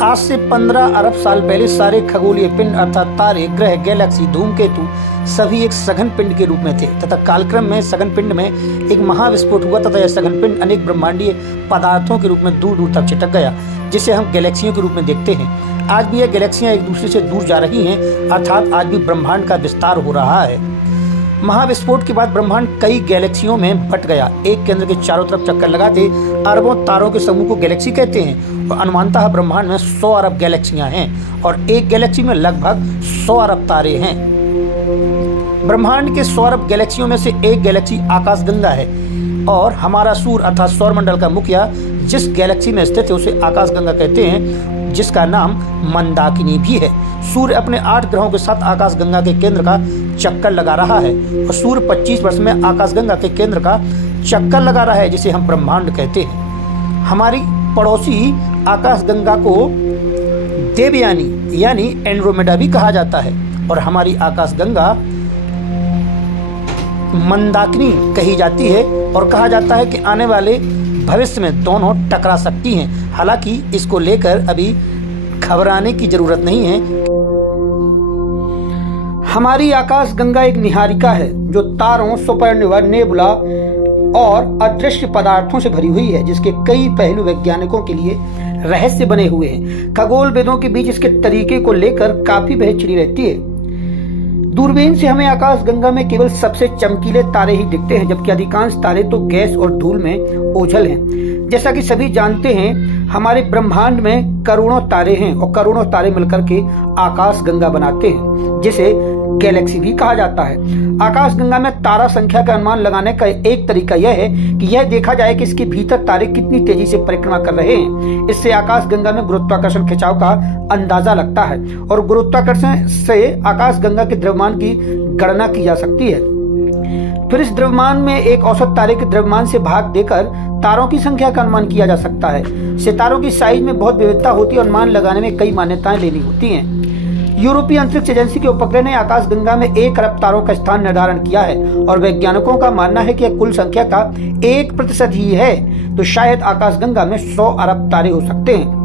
आज से 15 अरब साल पहले सारे खगोलीय पिंड अर्थात तारे, ग्रह, गैलेक्सी, धूमकेतु सभी एक सघन पिंड के रूप में थे तथा कालक्रम में सघन पिंड में एक महाविस्फोट हुआ तथा यह सघन पिंड अनेक ब्रह्मांडीय पदार्थों के रूप में दूर दूर तक छिटक गया, जिसे हम गैलेक्सियों के रूप में देखते हैं। आज भी यह गैलेक्सियां एक दूसरे से दूर जा रही हैं, अर्थात आज भी ब्रह्मांड का विस्तार हो रहा है। महाविस्फोट के बाद ब्रह्मांड कई गैलेक्सियों में बंट गया। एक केंद्र के चारों तरफ चक्कर लगाते अरबों तारों के समूह को गैलेक्सी कहते हैं और अनुमानतः ब्रह्मांड में 100 अरब गैलेक्सियां हैं और एक गैलेक्सी में लगभग 100 अरब तारे हैं। ब्रह्मांड के 100 अरब गैलेक्सियों में से एक गैलेक्सी आकाशगंगा है और हमारा सूर्य अर्थात सौरमंडल का मुखिया जिस गैलेक्सी में स्थित है उसे आकाशगंगा कहते हैं, जिसका नाम मंदाकिनी भी है। सूर्य अपने 8 ग्रहों के साथ आकाशगंगा के केंद्र का चक्कर लगा रहा है और सूर्य 25 वर्ष में आकाशगंगा के केंद्र का चक्कर लगा रहा है, जिसे हम ब्रह्मांड कहते हैं। हमारी पड़ोसी आकाशगंगा को देवयानी यानी एंड्रोमेडा भी कहा जाता है और हमारी आकाशगंगा मंदाकिनी कही जाती है और कहा जाता है कि आने वाले भविष्य में दोनों टकरा सकती हैं। हालांकि इसको लेकर अभी घबराने की जरूरत नहीं है। हमारी आकाशगंगा एक निहारिका है जो तारों, सुपरनोवा, नेबुला और अदृश्य पदार्थों से भरी हुई है, जिसके कई पहलू वैज्ञानिकों के लिए रहस्य बने हुए हैं। खगोल वेदों के बीच इसके तरीके को लेकर काफी बहस छिड़ी रहती है। दूरबीन से हमें आकाशगंगा में केवल सबसे चमकीले तारे ही दिखते हैं, जबकि अधिकांश तारे तो गैस और धूल में ओझल हैं। जैसा कि सभी जानते हैं, हमारे ब्रह्मांड में करोड़ों तारे हैं और करोड़ों तारे मिलकर के आकाशगंगा बनाते हैं, जिसे गैलेक्सी भी कहा जाता है। आकाशगंगा में तारा संख्या का अनुमान लगाने का एक तरीका यह है कि यह देखा जाए कि इसके भीतर तारे कितनी तेजी से परिक्रमा कर रहे हैं। इससे आकाशगंगा में गुरुत्वाकर्षण खिंचाव का अंदाजा लगता है और गुरुत्वाकर्षण से आकाशगंगा के द्रव्यमान की गणना की जा सकती है। फिर इस द्रव्यमान में एक औसत तारे के द्रव्यमान से भाग देकर तारों की संख्या का अनुमान किया जा सकता है। सितारों की साइज में बहुत विविधता होती है और अनुमान लगाने में कई मान्यताएं लेनी होती हैं। यूरोपीय अंतरिक्ष एजेंसी के उपग्रह ने आकाशगंगा में 1 अरब तारों का स्थान निर्धारण किया है और वैज्ञानिकों का मानना है कि यह कुल संख्या का 1% ही है, तो शायद आकाशगंगा में 100 अरब तारे हो सकते हैं।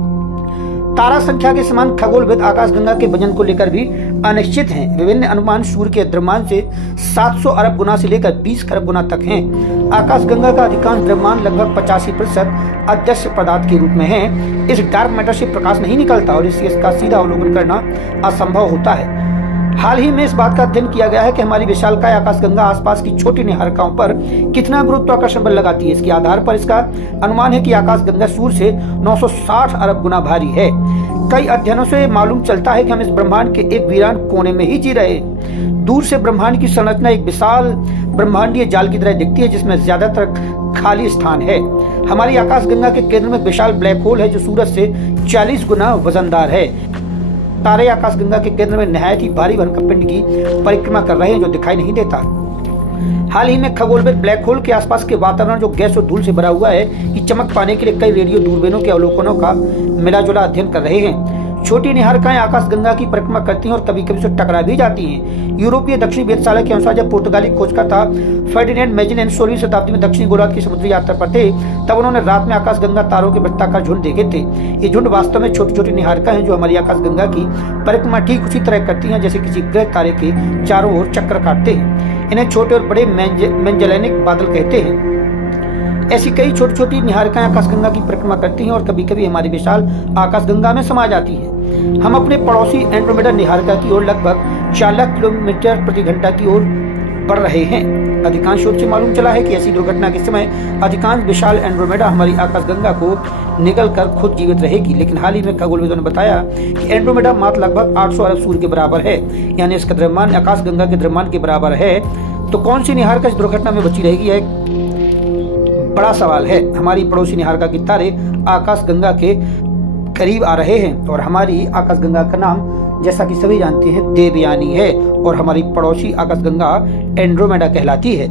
तारा संख्या के समान खगोलविद आकाशगंगा के वजन को लेकर भी अनिश्चित हैं। विभिन्न अनुमान सूर्य के द्रव्यमान से 700 अरब गुना से लेकर 20 खरब गुना तक हैं। आकाशगंगा का अधिकांश द्रव्यमान लगभग 85% अदृश्य पदार्थ के रूप में है। इस डार्क मैटर से प्रकाश नहीं निकलता और इसलिए इसका सीधा अवलोकन करना असंभव होता है। हाल ही में इस बात का अध्ययन किया गया है कि हमारी विशालकाय आकाशगंगा आसपास की छोटी निहारिकाओं पर कितना गुरुत्वाकर्षण बल लगाती है। इसके आधार पर इसका अनुमान है कि आकाशगंगा सूर्य से 960 अरब गुना भारी है। कई अध्ययनों से मालूम चलता है कि हम इस ब्रह्मांड के एक वीरान कोने में ही जी रहे हैं। दूर से ब्रह्मांड की संरचना एक विशाल ब्रह्मांडीय जाल की तरह दिखती है, जिसमें ज्यादातर खाली स्थान है। हमारी आकाशगंगा के केंद्र में विशाल ब्लैक होल है जो सूरज से 40 गुना वजनदार है। तारे आकाशगंगा के केंद्र में नहायत ही भारी भरकम पिंड की परिक्रमा कर रहे हैं जो दिखाई नहीं देता। हाल ही में खगोलविद ब्लैक होल के आसपास के वातावरण जो गैस और धूल से भरा हुआ है की चमक पाने के लिए कई रेडियो दूरबीनों के अवलोकनों का मिलाजुला अध्ययन कर रहे हैं। छोटी निहारिकाएं आकाशगंगा की परिक्रमा करती हैं और कभी कभी से टकरा भी जाती हैं। यूरोपीय दक्षिणी वेधशाला के अनुसार जब पुर्तगाली खोजकर्ता फर्डिनेंड मैजेलन 16वीं शताब्दी में दक्षिणी गोलार्ध की समुद्री यात्रा पर थे, तब उन्होंने रात में आकाशगंगा तारों के वृत्ताकार झुंड देखे थे। ये झुंड वास्तव में छोटी छोटी निहारिकाएं हैं जो हमारी आकाशगंगा की परिक्रमा ठीक उसी तरह करती हैं जैसे किसी ग्रह तारे के चारों ओर चक्कर काटते हैं। इन्हें छोटे और बड़े मेंजेलेनिक बादल कहते हैं। ऐसी कई छोटी छोटी निहारिकाएं आकाशगंगा की परिक्रमा करती हैं और कभी कभी हमारी विशाल आकाशगंगा में समा जाती हैं। हम अपने पड़ोसी एंड्रोमेडा निहारिका की ओर लगभग 4 किलोमीटर प्रति घंटा की ओर बढ़ रहे हैं। अधिकांश शोध से मालूम चला है कि ऐसी दुर्घटना के समय अधिकांश विशाल एंड्रोमेडा हमारी आकाशगंगा को निगल कर खुद जीवित रहेगी, लेकिन हाल ही में खगोलविदों ने बताया कि एंड्रोमेडा मात्र लगभग 800 अरब सूर्य के बराबर है, यानी इसका द्रव्यमान आकाशगंगा के द्रव्यमान के बराबर है। तो कौन सी निहारिका इस दुर्घटना में बची रहेगी, यह बड़ा सवाल है। हमारी पड़ोसी निहारिका के तारे आकाशगंगा के करीब आ रहे हैं और हमारी आकाशगंगा का नाम जैसा कि सभी जानते हैं देवयानी है और हमारी पड़ोसी आकाशगंगा एंड्रोमेडा कहलाती है।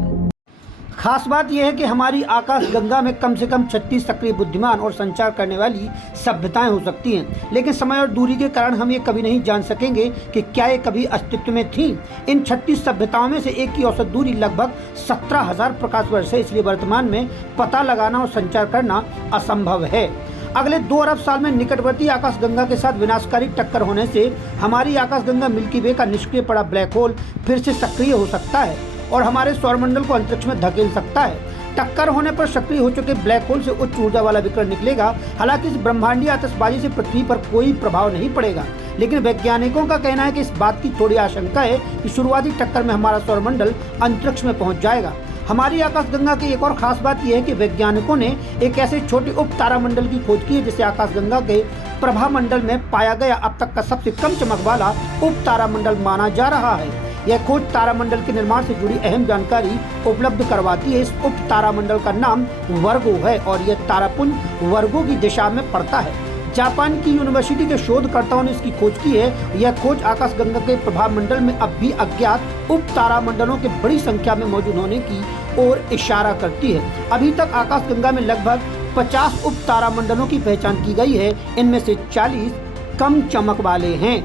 खास बात यह है कि हमारी आकाशगंगा में कम से कम 36 सक्रिय बुद्धिमान और संचार करने वाली सभ्यताएं हो सकती हैं, लेकिन समय और दूरी के कारण हम ये कभी नहीं जान सकेंगे कि क्या ये कभी अस्तित्व में थी। इन 36 सभ्यताओं में से एक की औसत दूरी लगभग 17,000 प्रकाश वर्ष है, इसलिए वर्तमान में पता लगाना और संचार करना असंभव है। अगले 2 अरब साल में निकटवर्ती आकाशगंगा के साथ विनाशकारी टक्कर होने से हमारी आकाशगंगा मिल्की वे का निष्क्रिय पड़ा ब्लैक होल फिर से सक्रिय हो सकता है और हमारे सौरमंडल को अंतरिक्ष में धकेल सकता है। टक्कर होने पर सक्रिय हो चुके ब्लैक होल से उच्च ऊर्जा वाला विकिरण निकलेगा। हालांकि इस ब्रह्मांडीय आतिशबाजी से पृथ्वी पर कोई प्रभाव नहीं पड़ेगा, लेकिन वैज्ञानिकों का कहना है कि इस बात की थोड़ी आशंका है कि शुरुआती टक्कर में हमारा सौरमंडल अंतरिक्ष में पहुंच जाएगा। हमारी आकाशगंगा की एक और खास बात यह है कि वैज्ञानिकों ने एक ऐसे छोटे उप तारामंडल की खोज की है जिसे आकाशगंगा के प्रभामंडल में पाया गया अब तक का सबसे कम चमक वाला उप तारामंडल माना जा रहा है। यह खोज तारामंडल के निर्माण से जुड़ी अहम जानकारी उपलब्ध करवाती है। इस उप तारामंडल का नाम वर्गो है और यह तारापुंज वर्गो की दिशा में पड़ता है। जापान की यूनिवर्सिटी के शोधकर्ताओं ने इसकी खोज की है। यह खोज आकाशगंगा के प्रभामंडल में अब भी अज्ञात उप तारामंडलों के बड़ी संख्या में मौजूद होने की ओर इशारा करती है। अभी तक आकाशगंगा में लगभग 50 उप तारामंडलों की पहचान की गई है। इनमें से 40 कम चमक वाले हैं।